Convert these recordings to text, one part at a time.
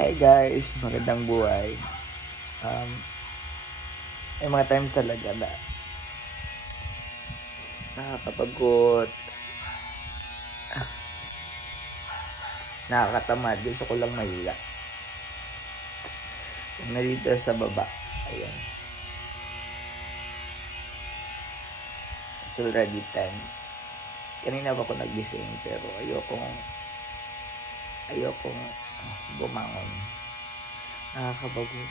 Hi guys, magandang buhay. May mga times talaga na nakakapagod, nakakatamad, gusto ko lang mahiga. So, narito sa baba, ayan. It's already 10. Kanina pa ako nagising pero ayokong bumangon. Nakakapagod.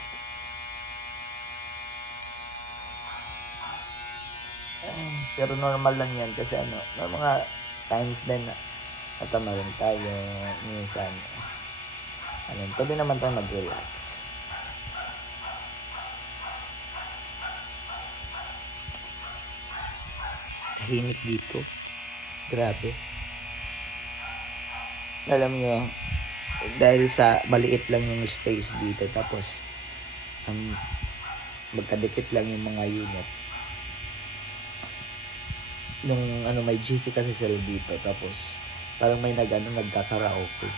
Pero normal lang yan kasi may mga times din na natamarin tayo minsan. Pwede naman tayo mag-relax. Tahimik dito. Grabe. Alam nyo, dahil sa maliit lang yung space dito, tapos magkadikit lang yung mga unit. Nung may GC kasi sila dito, tapos parang may nagkakaraoke.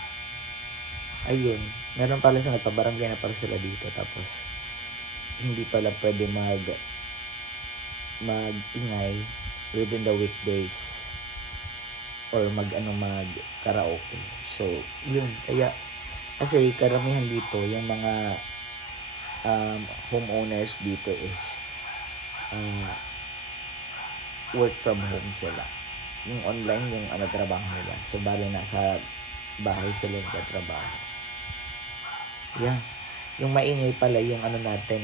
Ayun, meron pala sa nagpabarangay na para sila dito, tapos hindi pala pwede mag-ingay within the weekdays or mag-karaoke. So, yun, kaya kasi karamihan dito yung mga homeowners dito is work from home sila. Yung online yung trabaho nila. So, bali nasa bahay sila nagtatrabaho. Yan. Yung maingay pala yung natin.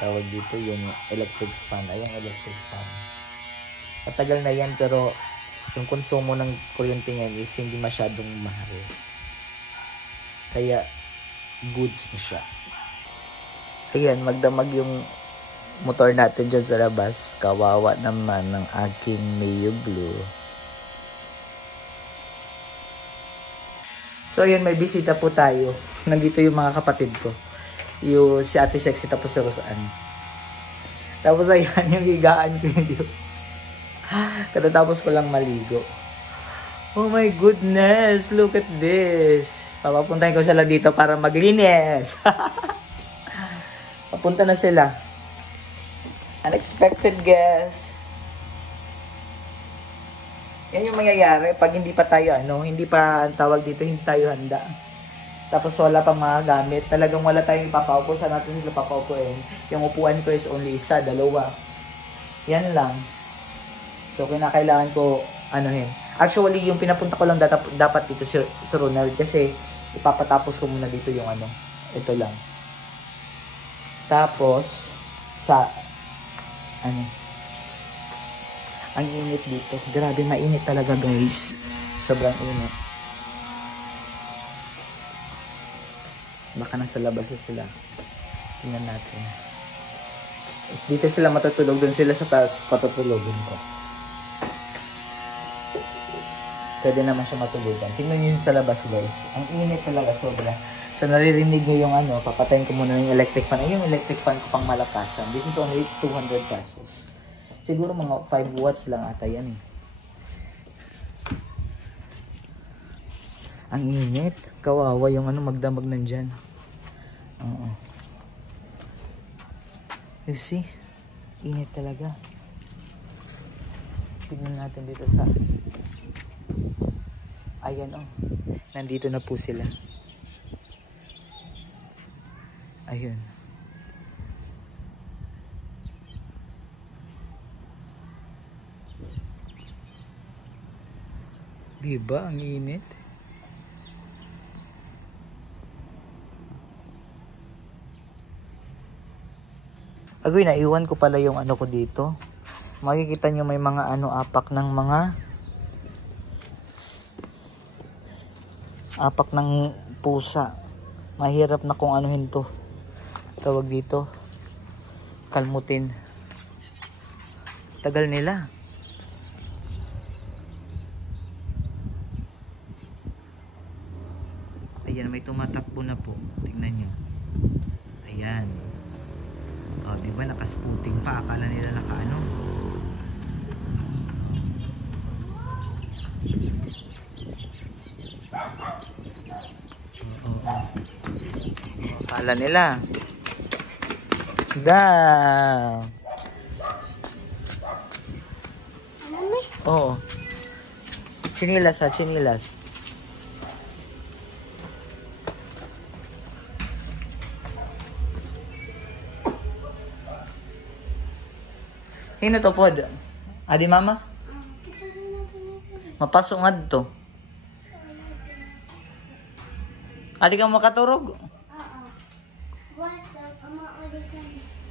Tawag dito yung electric fan. Ay, yung electric fan. Matagal na yan pero yung konsumo ng kuryente ngayon is hindi masyadong mahal. Kaya goods na siya. Ayan, magdamag yung motor natin dyan sa labas. Kawawa naman ng aking Mayo Blue. So ayan, may bisita po tayo. Nandito yung mga kapatid ko. Yung si Ate Sexy tapos si Rosaan. Tapos ayan, yung higaan ko yun. Katatapos ko lang maligo. Oh my goodness, look at this. Papapuntahin ko sila dito para maglinis. Papunta na sila. Unexpected guest. Yan yung mangyayari pag hindi pa tayo hindi pa tawag dito, hindi tayo handa. Tapos wala pang mga gamit. Talagang wala tayong papaupo. Saan natin sila papaupuin? Yung upuan ko is only isa, dalawa. Yan lang. So, kinakailangan ko Actually, yung pinapunta ko lang dapat dito si Ronald kasi ipapatapos ko muna dito yung ito lang. Tapos, ang init dito. Grabe, mainit talaga guys. Sobrang init. Baka nasa labas sila. Tingnan natin. Dito sila matutulog. Doon sila sa taas patutulogin ko. Pwede naman siya matulugan. Tingnan nyo sa labas guys. Ang init talaga sobra. So naririnig nyo yung papatayin ko muna yung electric fan. Ay, yung electric fan ko pang malakasan. This is only 200 pesos. Siguro mga 5 watts lang ata yan eh. Ang init. Kawawa yung magdamag nandyan. Oo. You see? Init talaga. Tignan natin dito sa... Ayan nandito na po sila. Ayun. Diba ang init? Agoy, naiwan ko pala yung ko dito. Makikita nyo may mga apak ng pusa. Mahirap na kung anuhin to. Tawag dito. Kalmutin. Tagal nila. Ayan, may tumatakbo na po. Tingnan nyo. Ayan. O, diba nakasputing pa. Akala nila Kala nila. Daw. Oo. Chinilas ha, chinilas. Hino to pod? Adi mama? Mapasok nga dito. Adi ka makaturog?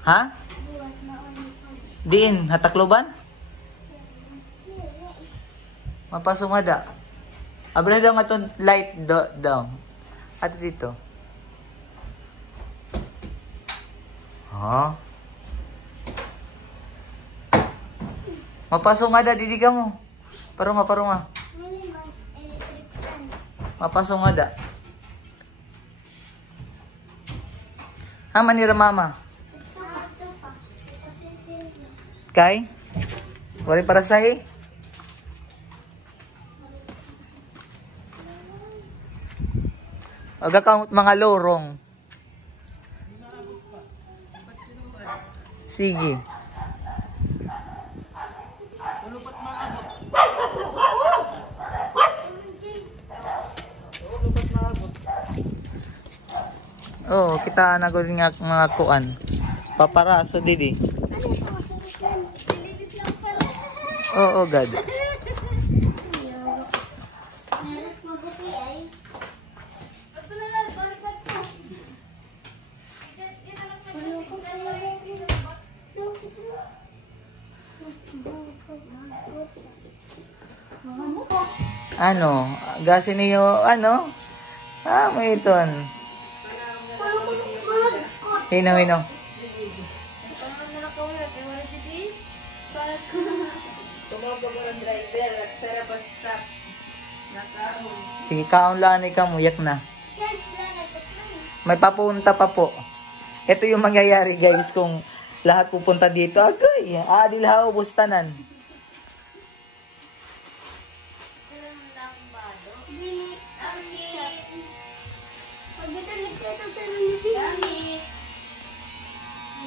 Ha? Diin, hatakloban? Mapasok nga da. Abra daw nga itong light daw. At dito. Ha? Mapasok nga da, didi ka mo. Parunga, parunga. Mapasok nga da. Ha, manira mama. Kay? Wari para sahi? Aga ka mga lorong. Sige. Oh, kita na ko nga mga kuan. Paparaso didi. Oo, God. Ano? Gasin niyo, ano? Ah, may iton. Hino, hino. Sige, kaunlaan ka mo, yak na. May papunta pa po. Ito yung mangyayari guys kung lahat pupunta dito. Agay, adilhaw, bustanan.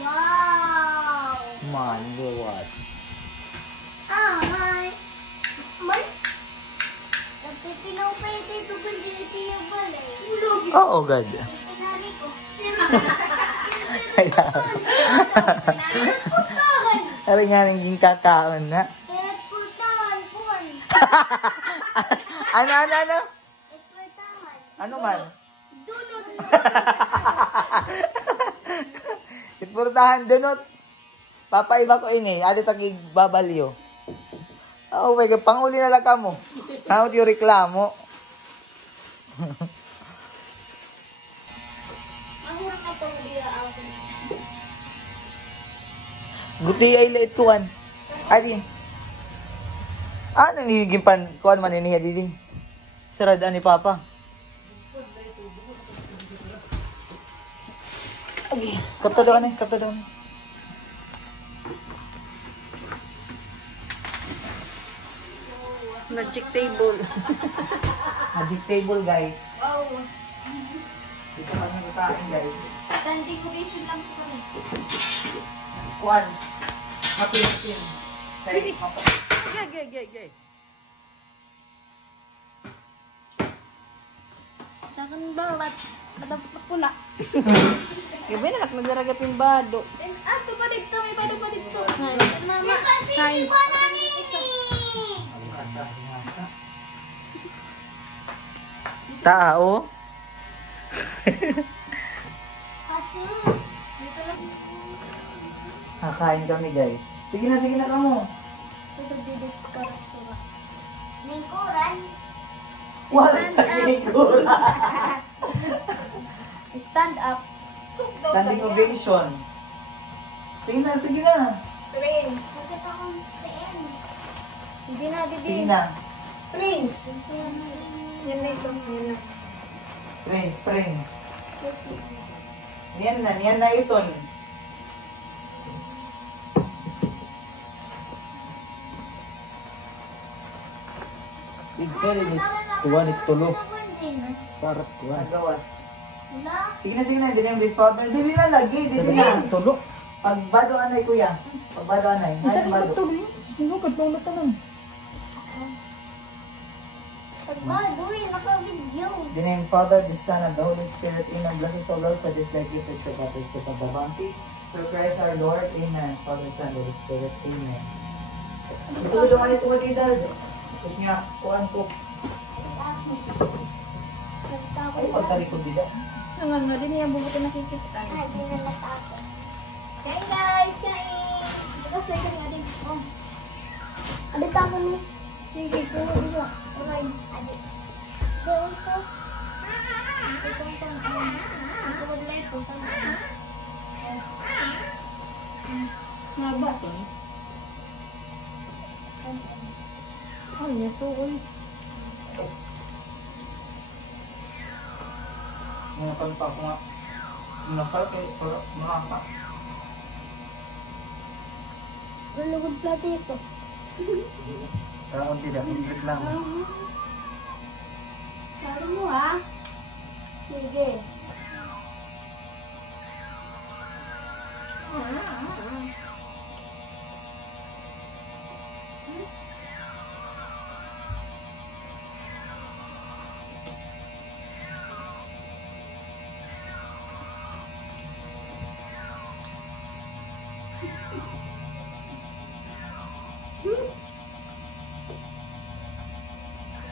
Wow! Man, what? Hi! Nagpipinaw pa yung dito kung dito yung balay. Oo, God. Pinari ko. Ari nga naging kakaon na. Pinagpultahan po. Ano? Pinagpultahan. Ano man? Dunod. Itpurtahan dunot. Papaiba ko ini. Adi tagig babalyo. Oh my God, panguli na lang ka mo. How do you reklamo? Mahura ka itong liya ako. Guti ay lait kuan. Adi. Nanigiging pan kuan man ini didi. Sarada ni Papa. Okay, kapta daw. Magic table. Magic table, guys. Wow. Dito kami kakain, guys. Standing ovation lang po kami. Kuan. Happy. Gay. Takan balat. Kadapot na pula. Gabi na nagdaragap yung bado. Ito pa dito. May bado pa dito. Mama. Kain. Tao. Kasi. Dito lang. Kakain kami, guys. Sige na kamo. Ito dito para sura. Lingkuran. Wala lingkuran. Stand up. Standing ovation. Sige na. Prince. Bakit akong tiin? Hindi na, Didi. Sige na. Prince. Yan na ito. Yan na. Prince. Niyan na iton. Igsa rin tuwa ni tulo. Parat kuha. Nagawas. Wala. Sige na, dili yung father. Dili na lagi, dili na. Tulo. Pagbado anay kuya. Pagbado anay. Ngayon bado. Sino ka tulo tanan? Pagbaduy, naka-video. The name Father, the Son, and the Holy Spirit. Amen. Bless us, O Lord, for this day gift that you have received of the bounty. Through Christ our Lord. Amen. Father, Son, Holy Spirit. Amen. Gusto ko doon ko dito. Huwag niya, kuhan ko. Ay, pagtalikod dito. Nga din niya bubuto nakikita. Ay, di na natapos. Kain guys, kain. Ito sa ito nga din. Oh. Adit ako ni. Sige, puro dito. Aray, adit. Doon ko. Ito ko dila ito. Nga ba ito? Ay, nasuol. Mga kalpa ko nga. Nakal kayo, mga pa. Lulugod plato ito. Parang hindi na, complete lang. Sabi mo ha? Sige.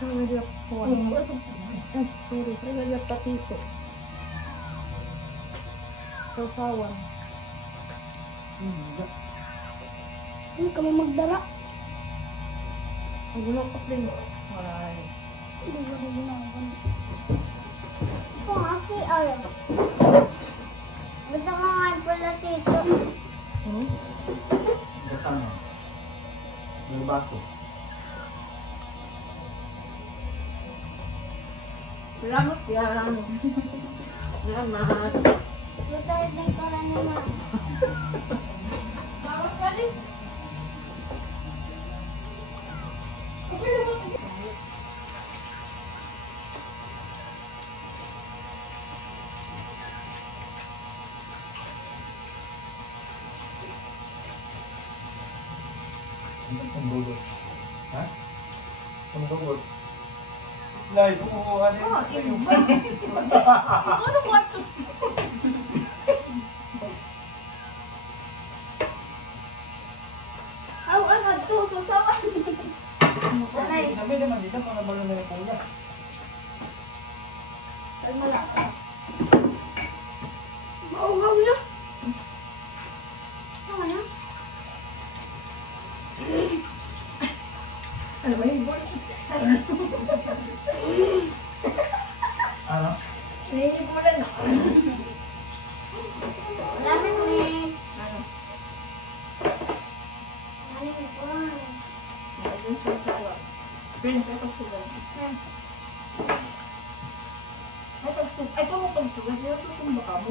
Regalya po. Sorry, regalya patito. Sausawan. Hindi ka mo magdara. Ang gulo ko din. Ay. Hindi ko rin ginagawa. Kung ako ayaw. Gusto ko nga pala tito. Kasama. Yung baso. Salamat yan. Salamat. Gusto rin ko lang naman. Salamat pali. Ang dulot. Ha? Ang dulot. Lai, kumukuha din. Ano mo ito? Aw, ano ito? Susawan. Aray. Sabi naman dito, mga balon na kuya. Ay, malaki. Maugaw na. Ano na? Ano ba yung boy? Ano? Ninibulan na. Wala na naman. Ano? Ano ito? Ayun sa sawa. Pwede ka pagsugan. Ay, pagsugan. Ay, kung pagsugan, siya kung baka mo.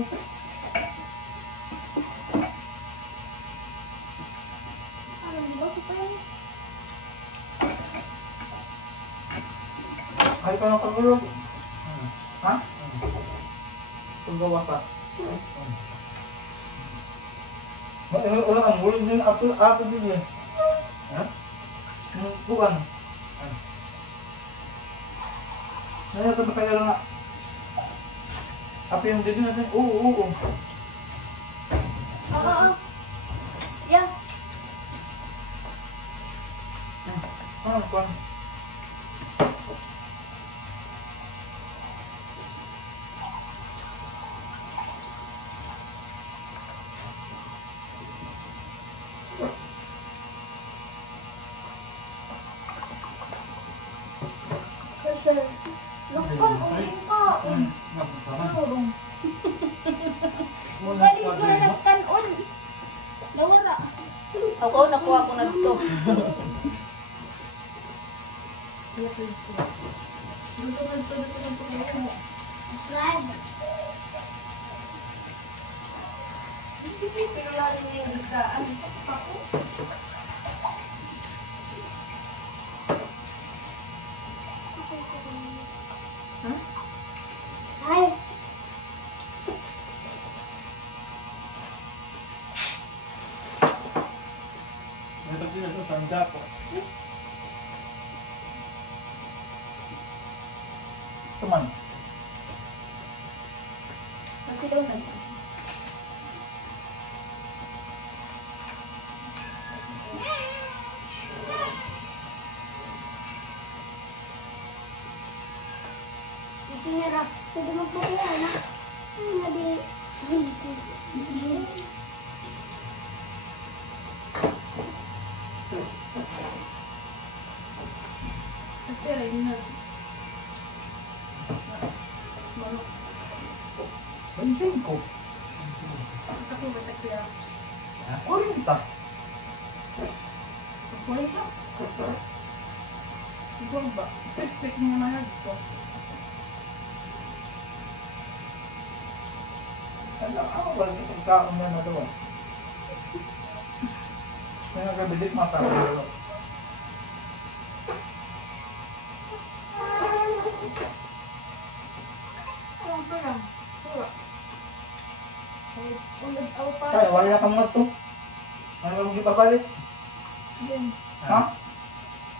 Alam mo ba ito pa yan? Ay, ka na pagulog. Ha? Paggawa ka. Wala ang mulog din ato din yan. Ha? Bukan. Naya ito kaya lang nga. Apo yung dito natin. Oo. Oo. Yeah. Kuan. Kasi, lokal, uling ka. Tulong. Galing ko na nagtanon. Nawara. Ako, nakuha ko na ito. Slide. Pinulalim niya yung isdaan. Ay. dapo. Tuman. Kasi daw na. Sinira, pwede magpapaya na. Ay, nabili. Kasi yun na. Bansin ko. Ako ba takya? Orinta. Kulit ka? Ikaw ba? Expect niya naman ito. Ako ba? Itong kaon na na doon. May nagabilit mata ko doon. Ang parang. Sura. Ay, wala ka mga to. Ano ka mong ipapalit? Then, Ha?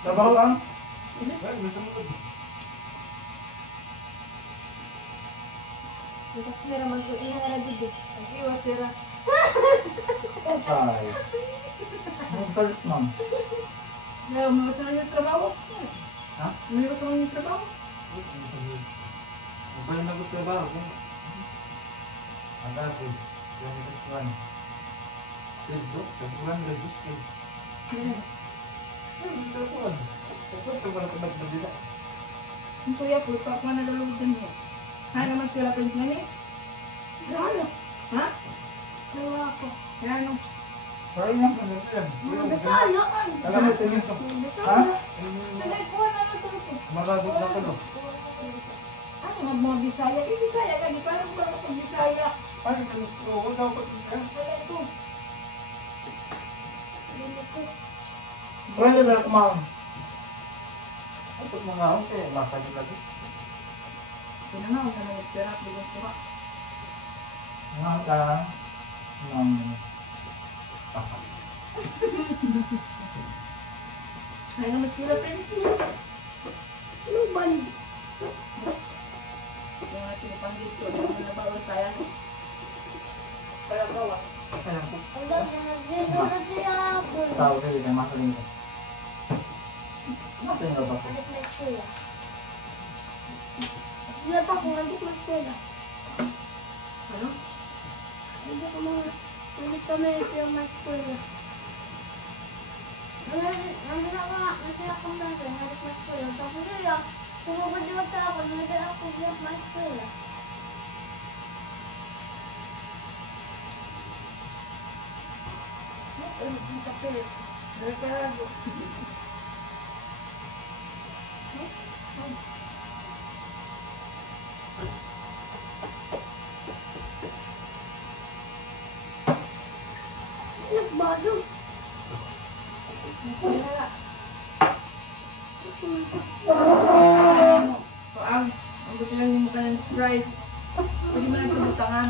Trabaho lang? Bukas meron mag-uihan na lang dito. ang iwas sira. Ay. Magpalit ma'am. Kaya umiwas na yung trabaho. Ha? Umiwas na yung trabaho. Apa yang aku coba kan? Ada sih, yang itu kan. Sibuk, sebulan lebih sih. Telepon, telepon coba dapat berdiri. Ang kuya po, pa na dalawang din mo. Ha, naman sila pa niya ni? Ano? Ha? Dalawa ako. Kaya ano? Kalau yang penelitian, Ano? kalau mau tulis tuh, Ha? Sanay ko na lang ito. maragut na tuh. Ano nga mga Bisaya? Bisaya ka, di parang parang kung Bisaya. Ay, kalau dapat kan? Kaya ito. Pwede na kumaon. Untuk mengahong kayak makan lagi. Pinangaw ka na nagtira, bilang sura. Kumaon ka ng papa. Ay naman sila pa yun. Ano ba? Yung ating panggit ko, yung mga nabaon kaya. Kaya gawa. Alam ko. Ang dami na dito na siya ako. Tao na yun ang masaling ko. Masaling ka ba ko? Alit na eskwela. Sila pa kung nandit na eskwela. Ano? Nandit kami yung na eskwela. Nandit ako natin, nandit na eskwela. Tapos nila, pumapadiwata ako, nandit ako yung na eskwela. Ang kape. Rekarado. Nagbalo. Wala. Paang, ang gusto nyo yung mukha ng Sprite. Pwede mo lang tumutangan.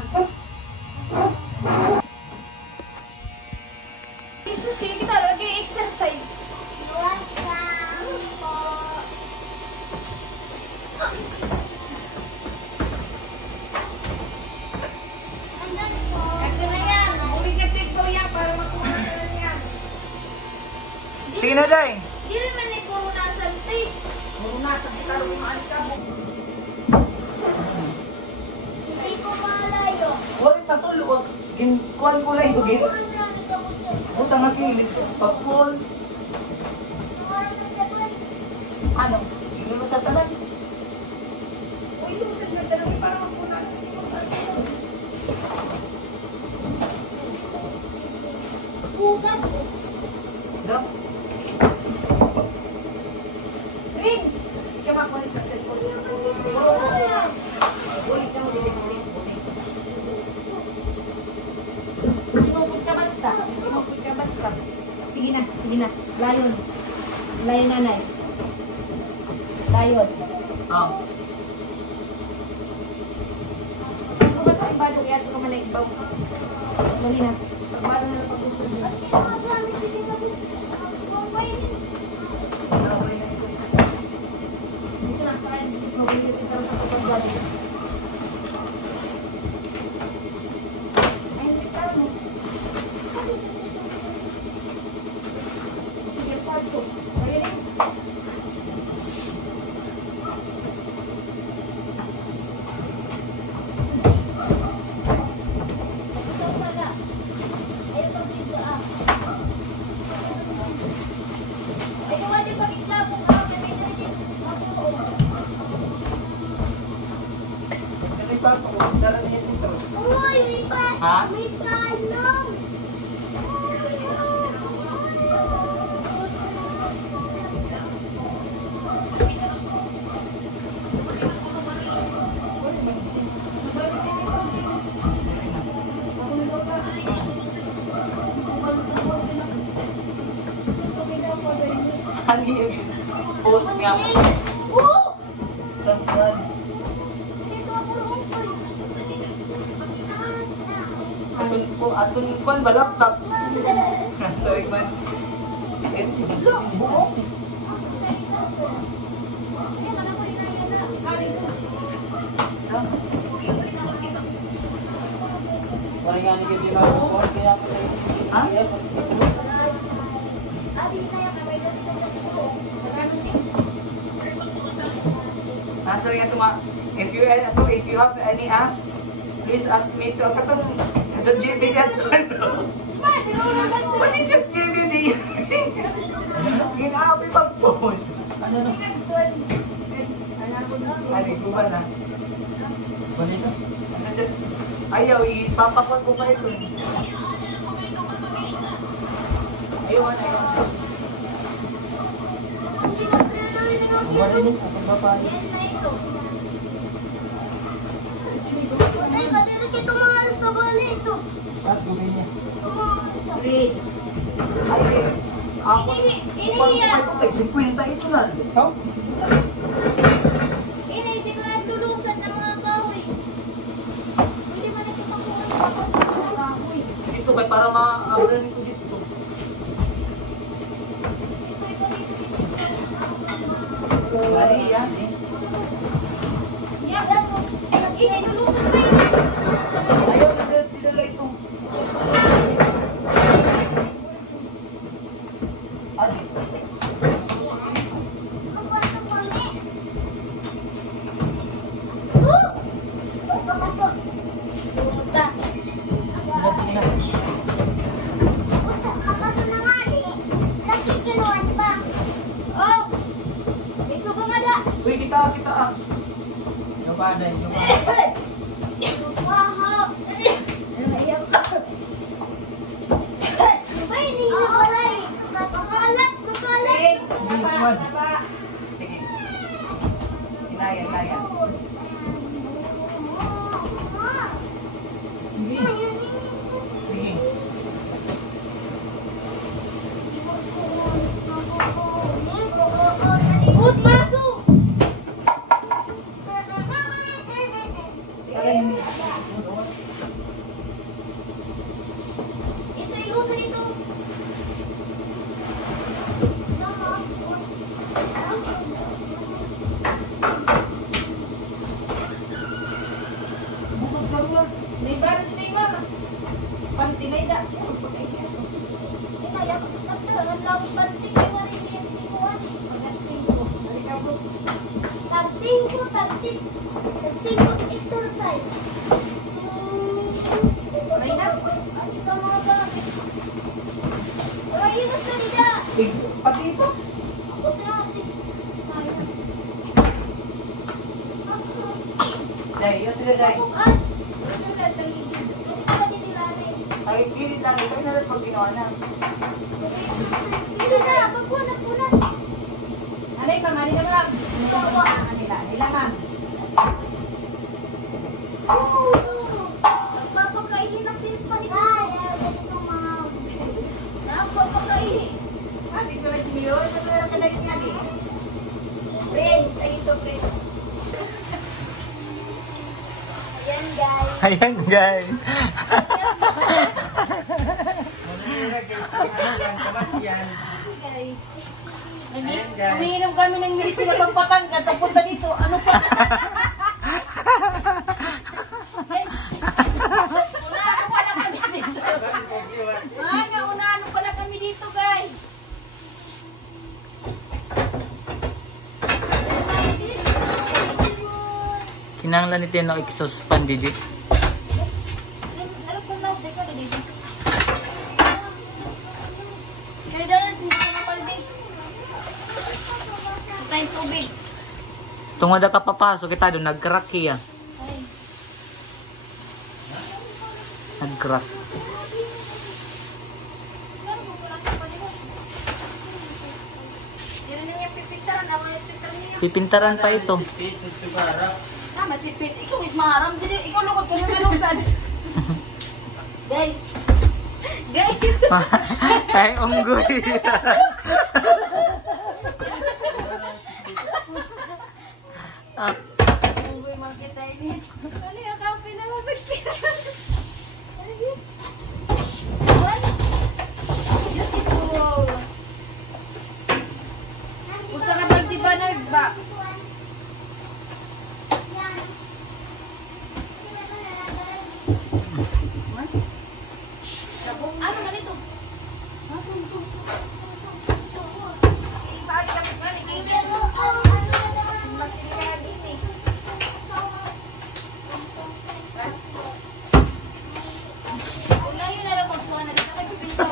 Jesus, kaya kita lagi exercise. Welcome po. Andan po. Ito na yan. Umigatig daw yan para makuha na lang yan. Sige na, Day. Di rin man ay puro nasa tape. Puro nasa kita rumaan ka mo. Hindi ko malayo. Wala pa sulod. Kuhan ko lang ito, gin. Puro na nagkabutod. Utang at kilit. Pagkol. Nangarap ka sa buwan. Ano? Inulo sa tanan. Uy, yung nagdadalawin para makuha na lang yung Bukas. Dap. Rins! Ikaw makulit sa cellphone. Ulit ka mo, ulit. Lumupot ka basta. Lumupot ka basta. Sige na, sige na. Layon. Layon nanay. Layon. Ah. Kung ba sa ibado, kaya ito ka man naibaw. Dali na. Pagbado na lang pag-usod mo. Ang kinakamit, sige na. Dito na, saan? Mabili kita sa kapag-bali. Sige, saan po? Ayun. Uy, may pa. Ha? May tanong. Ano yung post nga? Oh! Stop yan. Ito ako usoy. Atun kon ba laptop? Sorry man. Buong. Wala nga ni kaya ko kaya ko. Ha? Answer nga tuma. If you have any ask, please ask me to katong JB ka to. Pati JB di. Ginabi pag post. Ano no? Ay, ko ba na? Bonito. Ayaw, ipapakot ko pa ito. Ayaw. Marinig ako ba pa? Ay, kadiri kita mahal sa bali ito. At gawin niya. Mahal sa Read. Ay, ako. Ito kay 50 ito na. Ikaw? Inay, di ko lang lulusan ng mga kahoy. Pwede ba na siya pakuha ng mga kahoy? Dito kay para ma-auran ko dito. Mali yan eh. Yan, inay, lulusan pa yun. Ayaw, didala ito. Adi. Oh! May sugo nga da! Uy, kita ah. Yung panay. Wow! Ay, hindi ko walay. Makalat! Sige. Inaya. Sige. Ut, maso! Ito, ilusan ito. Bukod ka mo. May barat na yung mama. Panti may da. Inay, ang lang bantik ko rin yung tikuan. Pag-atsing ko. Halika bro. Tag-5 exercise. May na. Ay, ka mga gamit. Ay, yun ang salida. Pati ito. Ako natin. Dahil, yung sila dahil. Bukan. Ito ba nililari? Ay, pilit lang ito. Yung nalang pag ginawa na. Dito na, magpunat-punat. Alay ka, mali ka lang. Nila ma'am. Papakainin ang pilit pa nito. Ay, ayaw ganito, ma'am. Papakainin. Ah, dito rin niyo. Nagkaroon ka na rin yan eh. Friend, sa ito friend. Ayan, guys. Ayan, guys. Guys. Umiinom kami ng medicine na pampatanggal. Tapos dito, ano pa? Unahan pala kami dito. Unahan pala kami dito, guys. Kinanglan nito yung exhaust fan, Didi. Ano kung nausay ko na dito? Kaya dahil, hindi ko na pala din. Tayong tubig. Tungod ka papasok, kita doon, nag-crack hiya. Ay. Nag-crack. Hindi rin niya pipintaran. Ako yung pipintaran niya. Pipintaran pa ito. Masipit. Ikaw wait maharam. Ikaw lukot ko yung nalusan. Guys. Guys. Ay, unggoy. Unggoy makita ini. Ano yung kape na mabagtira? Beautiful. Usa ka bang diba na ba? Ano na dito? Ipaali kami pa ni Kiki. Masili ka na dito. Unahin na lang magpuan na dito. Kagpipinto.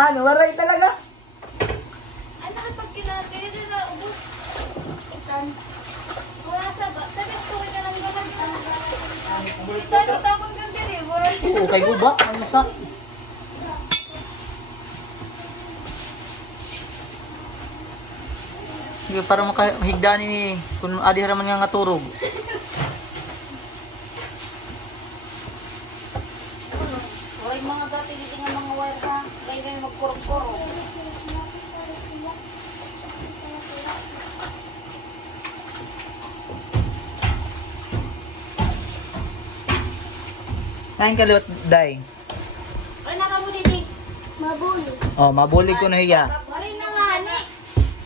Ano, waray talaga? Ano kapag kinakiri na ubos? Itan. Wala sa ba? Sabi ko tuwid na lang naman. Itan, utapon kang diri. Waray. Oo, kay guba. Ano sa? Sige, para makahigdaan ni kung adi haraman nga nga turog. Oray mga dati dito nga mga wire ka. Kaya kayo magkurog-kurog. Kain ka liwat, day. Ay, nakamu dito. Mabuli. Oh, mabulig ko na hiya. Waray na nga, ni.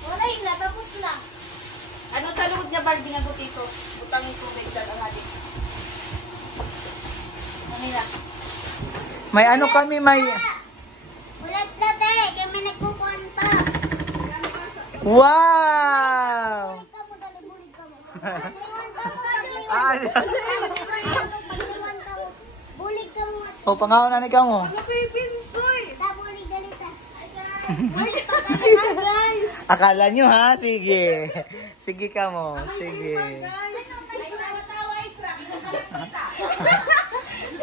Waray na, tapos na. Ano sa loob niya baldi nga dito? Butangin tubig dal ang halik. Ano na? May ano kami, may... Ulat na, te. Kami nagkukuhan pa. Wow! Bulig ka mo, dali, bulig ka mo. Pagliwan ka mo, pagliwan. Ah, Pagliwan ka mo. Bulig ka mo. oh, pangaw na ni ka mo. Da, bulig galita. Bulig pa ka guys. Akala nyo ha? Sige. Sige ka mo. Sige. Ay, tawa-tawa, Isra. Kinakalikita.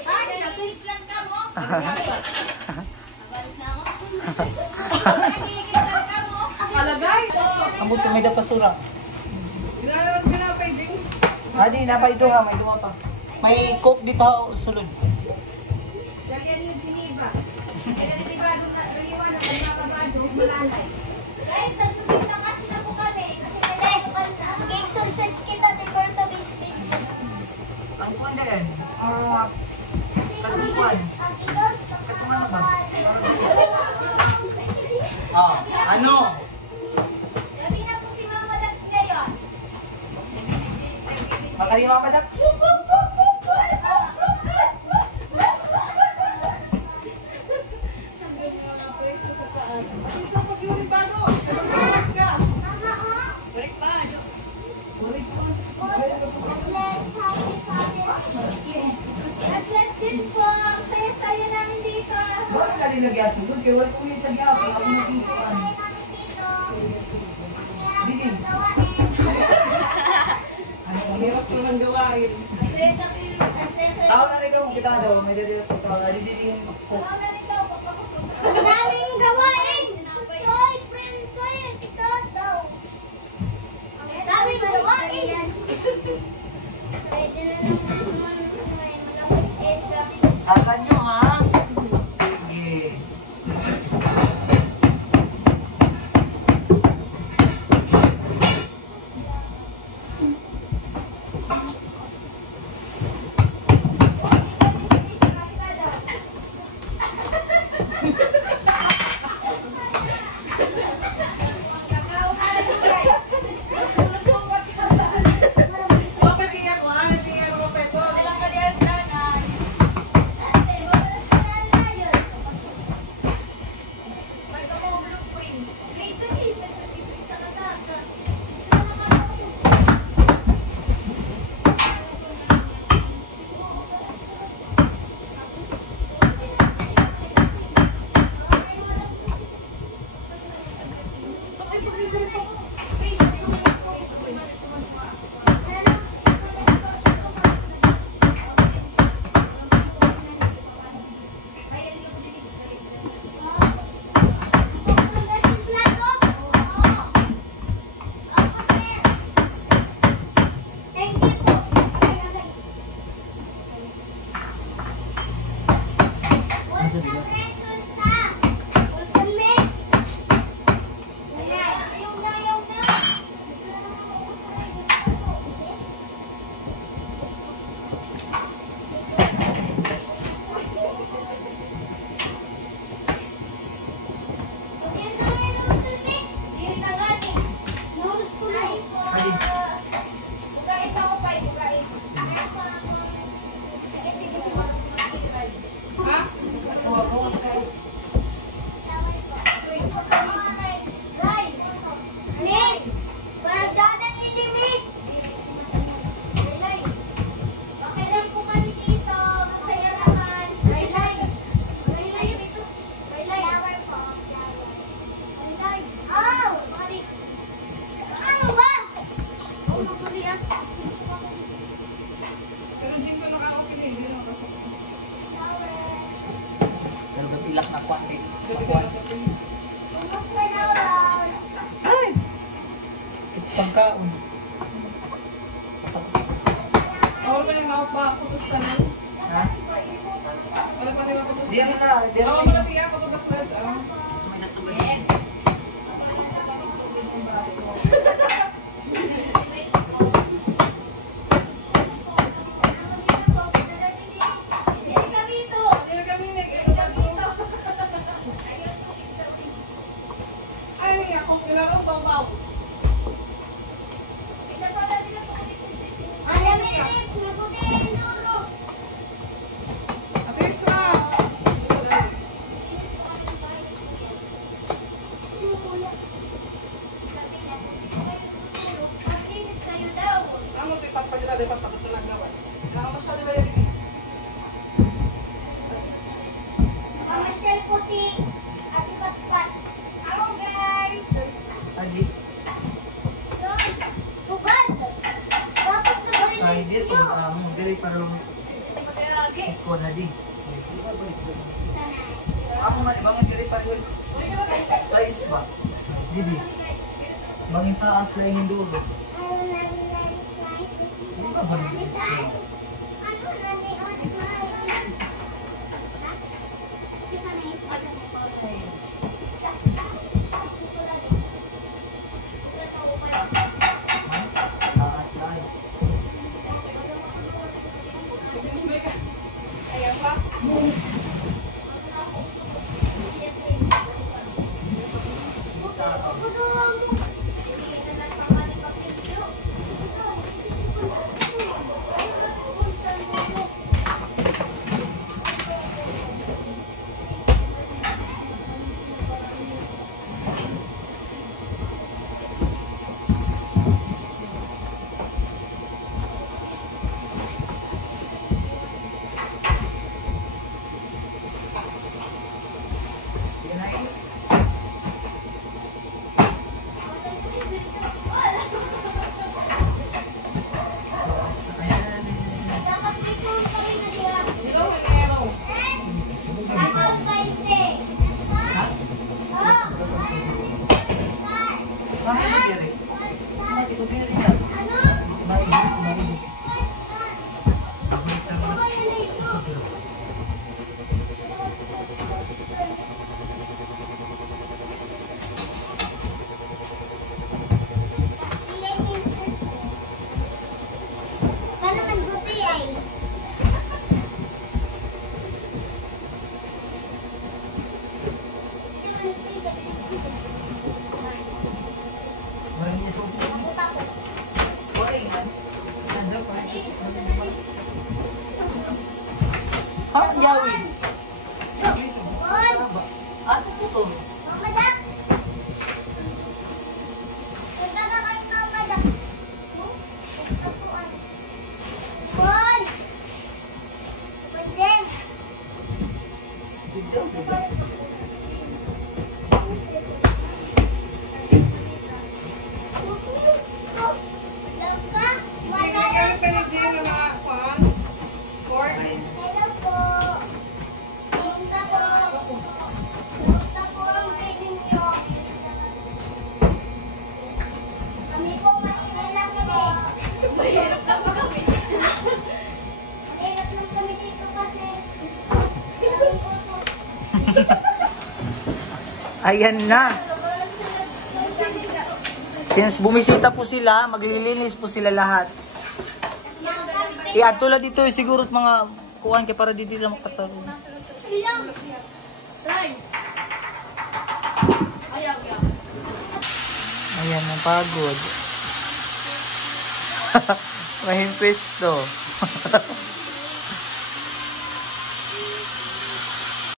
Ay, natiis lang ka mo. Balik na ako. Nakikinig ka mo. Kalagay! Ambot ka may dapasura. Ginapay din. Adi, napay ito ha. May duma pa. May coke dito ha. Sulod. Dalian yung diniba. Kaya dinibado na, daliwan na, kalmakabado, malalay. Guys, nagtubig na kasi na po kami. Mag-exercise kita, di para tabi speed. Ang punda yan. Katukuan. Katukuan ba? Ah, ano? Sabi na po si Mama Dax ngayon. Makalima pa dak? Isa pag yung bago. Kalagay ka. Mama, oh. Balik pa. Let's din po. Saya-saya namin dito. Bakit ka nilagyasin doon? Kaya wala ko yung tagyapin. Ako nakikita. Saya namin dito. Didi. Ano kung Hirap ko lang gawain. tao na rin kung kita daw. May dito po tao. Didi. Daming gawain. Soy, friend, soy, ito daw. Daming gawain. Tagan nyo ha? Sige. Ha? Wala pa rin ako. Diri na, diri. Oo, wala tiyak ako basta. Mas may nasugod. Hindi kami ay, niya kung ilarong baw-baw. At extra. Amo ti papagila de papato na gawas. Amo sa dila yun. Mamasyal po si Ate Patpat. Hello guys! Adi. Tubad! Bakit Ay, nag-release diri nyo? ko diri para ko na di. Ako man bangin diri para size ba? Didi. Bangin taas lang yung dulo. Di ba ba? Taas lang. Ayan pa. Yan na eh. Ilaw na nero. Bakit mo diri? Bakit ko diri ka? Bakit mo diri? Paano magbuti ay? Maraming iso. Puta ko. Oy, nandiyan pa. Ha, yawi. Yawi ito. Ano po to? Mama Dax! Punta na kay Mama Dax. Tapuan. Bon! Bon, Jem! Video, diba? Love ka? Wala Bigyan yan. ka ni Jill na mga kwan. Pork. Hello po. Kamusta po? Kamusta po ang training niyo? Kami po mahirap lang kami. Mahirap lang kami. Mahirap lang kami dito kasi. Kami po po. Ayan na. Since bumisita po sila, maglilinis po sila lahat. Tulad dito siguro mga kuhan kay para dito lang makataro. Ilang? Try. Ayaw, ayaw. Ayan, ang pagod. Mahing pwesto.